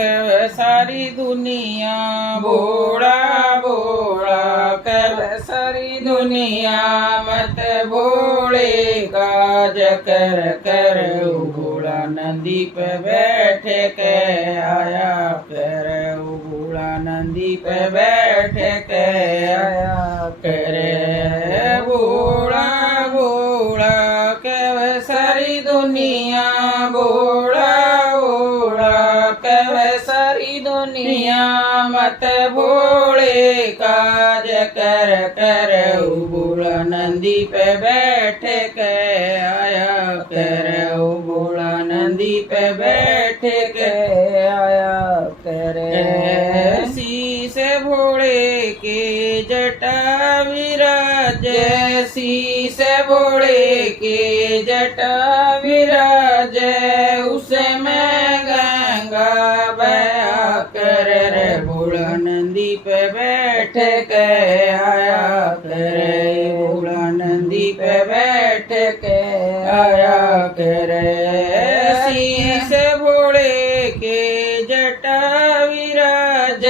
कह सारी दुनिया भोला भोला कह सारी दुनिया मत भोले काज कर कर भोला नंदी पे बैठ के आया कर भोला नंदी पे बैठ के आया करे भोला भोला कह सारी दुनिया भोला भोला कह सारी दुनिया मत भोले काज कर कर भोला नंदी पे बैठ के आया कर भोला नंदी पे बैठ के आया करे शीस भोले के जटा विराज शीस भोले के जटा विराज उसमें गंगा बया कर रे भोला नंदी पे बैठ के आया करे भोला नंदी पे बैठ के आया करे शीस भोले के जटा विराज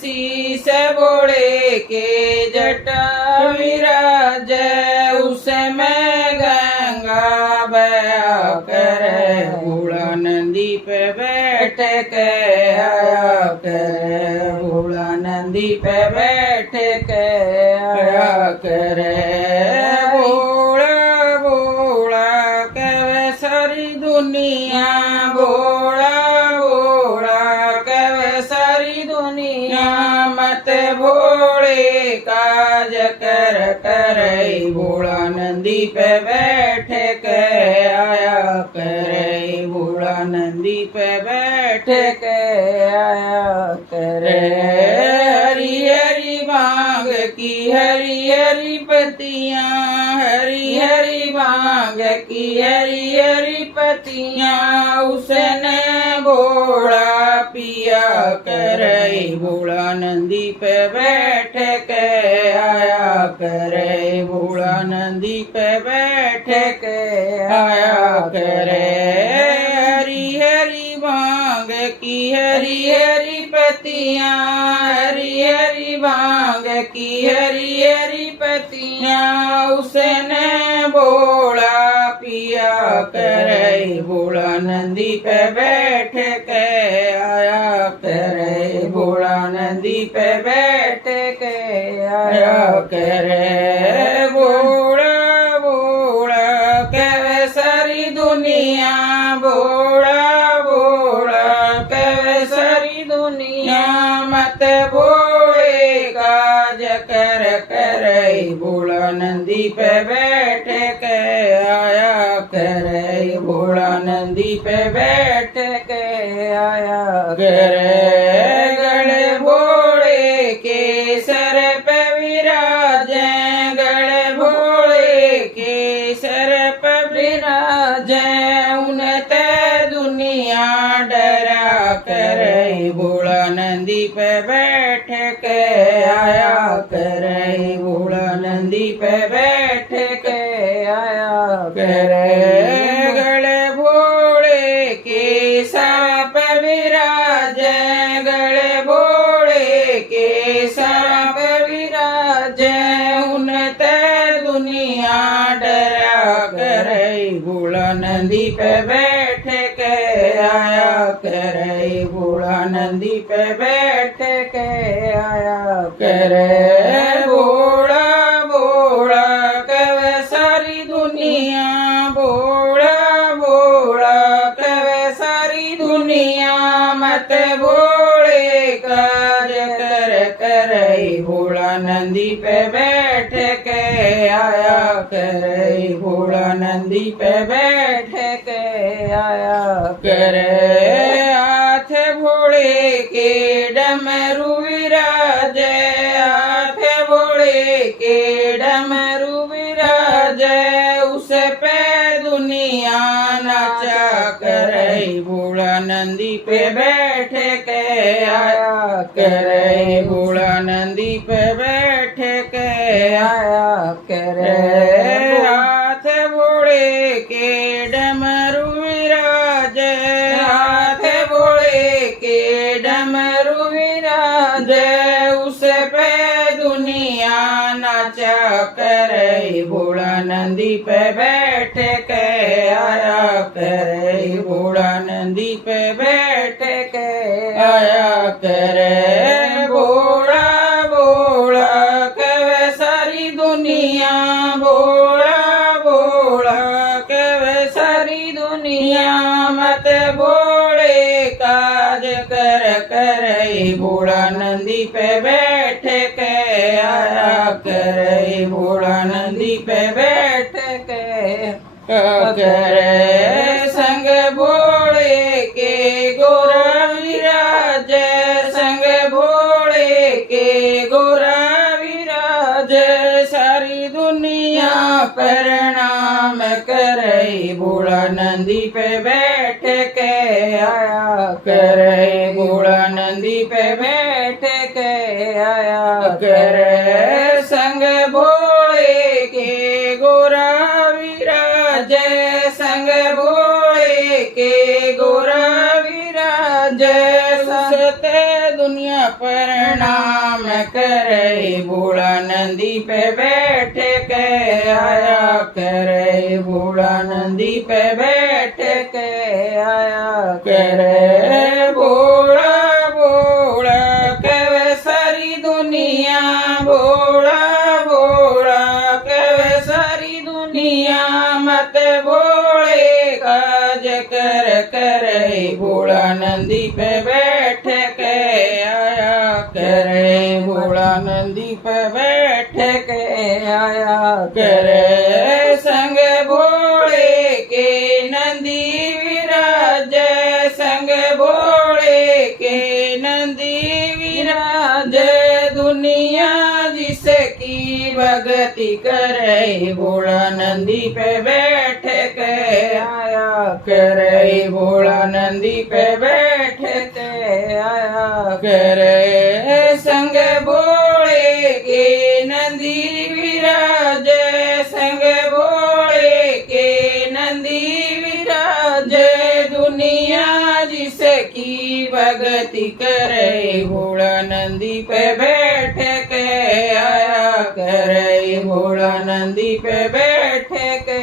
शीस भोले के जटा विराज उसमें गंगा बया करे भोला नंदी पे बैठ के आया करे भोला नंदी पे बैठ के आया करे भोला भोला कह सारी दुनिया भोला भोला कह सारी दुनिया मत भोले काज कर कर भोला नंदी पे बैठ के आया करे भोला नंदी पे बैठ के आया करे हरी हरी भांग की हरी हरी पत्तियां हरी हरी भांग की हरी हरी पत्तियां उसने भोला पिया करे भोला नंदी पे बैठ के आया करे भोला नंदी पे बैठ के आया करे हरी हरी भांग की हरी हरी पत्तियां हरी हरी भांग की हरी हरी पत्तियां उसने भोला पिया करे भोला नंदी पे बैठ के आया करे भोला नंदी पे बैठ के आया करे भोला भोला कह सारी दुनिया भोला भोला कह सारी दुनिया मत भोले काज कर कर भोला नंदी पे बैठ के आया करे भोला नंदी पे बैठ के आया करे गले भोले के सर पे विराज गले भोले के सर पे विराज उनते दुनिया डरा करे भोला नंदी पे बैठ के आया करे भोला नंदी पे बैठ के आया करे गले भोले के सर पे विराज गले भोले के सर पे विराज उनते दुनिया डरा करे भोला नंदी पे बैठ के आया करे भोला नंदी पे बैठ के आया करे भोला भोला कह सारी दुनिया भोला भोला कह सारी दुनिया मत भोले काज कर कर भोला नंदी पे बैठ के आया करे भोला नंदी पे बैठ के आया करे हाथ भोले के डमरू विराज हाथ भोले के डमरू विराज उस पे दुनिया नाचा करे भोला नंदी पे बैठ के आया करे भोला नंदी पे बैठ के आया करे हाथ भोले के डमरू विराज हाथ भोले के डमरू विराजे उस पे दुनिया नाचा करे भोला नंदी पे बैठ के आया करे भोला नंदी पे बैठ के आया करे भोला भोला कहे सारी दुनिया भोला भोला कहे सारी दुनिया मत भोले काज कर करे भोला नंदी पे बैठ के आया करे भोला नंदी पे बैठ के करे संग भोले के गोरा विराज संग भोले के गोरा विराज सारी दुनिया प्रणाम करे भोला नंदी पे बैठ के आया करे भोला नंदी पे बैठ के आया करे संग भोले के गोरा विराज संग भोले के गोरा विराज सते दुनिया प्रणाम करे भोला नंदी पे बैठ के आया करे भोला नंदी पे बैठ के आया करे भोला भोला कहे सारी दुनिया भोला भोला कहे सारी दुनिया मत भोले काज कर करे भोला नंदी पे बैठ के आया करे भोला नंदी पे बैठ के आया करे संग भोले के नंदी विराज संग भोले के नंदी विराज दुनिया जिसकी भक्ति करे भोला नंदी पे बैठ के आया करे भोला नंदी पे बैठ के आया करे संग भोले के नंदी विराज संग भोले के नंदी विराज दुनिया जिसकी भक्ति करे भोला नंदी पे बैठ के आया करे भोला नंदी पे बैठ के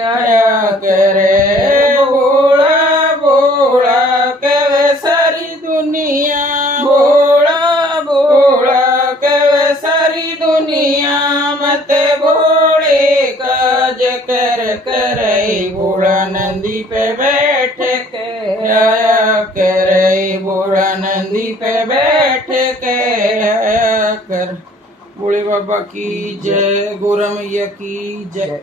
आया करे भोला भोला कहे सारी दुनिया भोला भोला कहे सारी दुनिया मत भोले काज कर करे भोला नंदी पे बैठ के आया करे भोला नंदी पे बैठ के आया कर। भोले बाबा की जय, गौरा मैया की जय।